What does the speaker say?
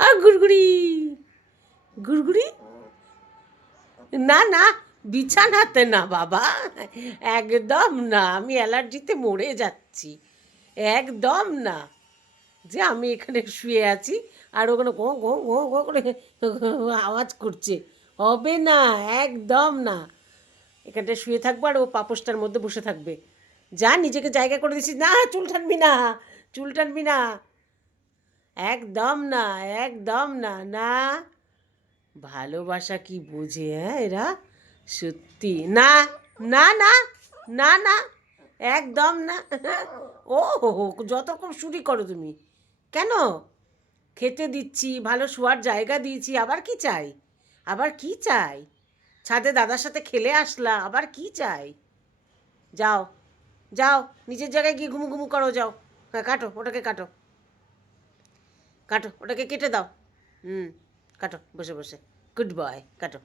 আর গুড়গুড়ি গুড়গুড়ি, না না, বিছানাতে না বাবা, একদম না, আমি অ্যালার্জিতে মরে যাচ্ছি, একদম না। যে আমি এখানে শুয়ে আছি আর ওখানে ঘো ঘো ঘো ঘো করে আওয়াজ করছে, হবে না, একদম না। এখানটা শুয়ে থাকবো আর ও পাপোশটার মধ্যে বসে থাকবে। যা, নিজেকে জায়গা করে দিছিস না, চুল টানবি না, চুল টানবি না, একদম না, একদম না, না। ভালোবাসা কি বোঝে, হ্যাঁ এরা, সত্যি না, না না, না না, একদম না। ও হো হো, যত রকম শুরু করো তুমি, কেন? খেতে দিচ্ছি, ভালো শোয়ার জায়গা দিয়েছি, আবার কি চাই, আবার কি চাই? ছাদে দাদার সাথে খেলে আসলা, আবার কি চাই? যাও, যাও, নিজের জায়গায় গিয়ে ঘুমু ঘুমু করো, যাও। হ্যাঁ, কাটো ওটাকে, কাটো, কাটো ওটাকে, কেটে দাও। হুম, কাটো বসে বসে, গুড বয়, কাটো।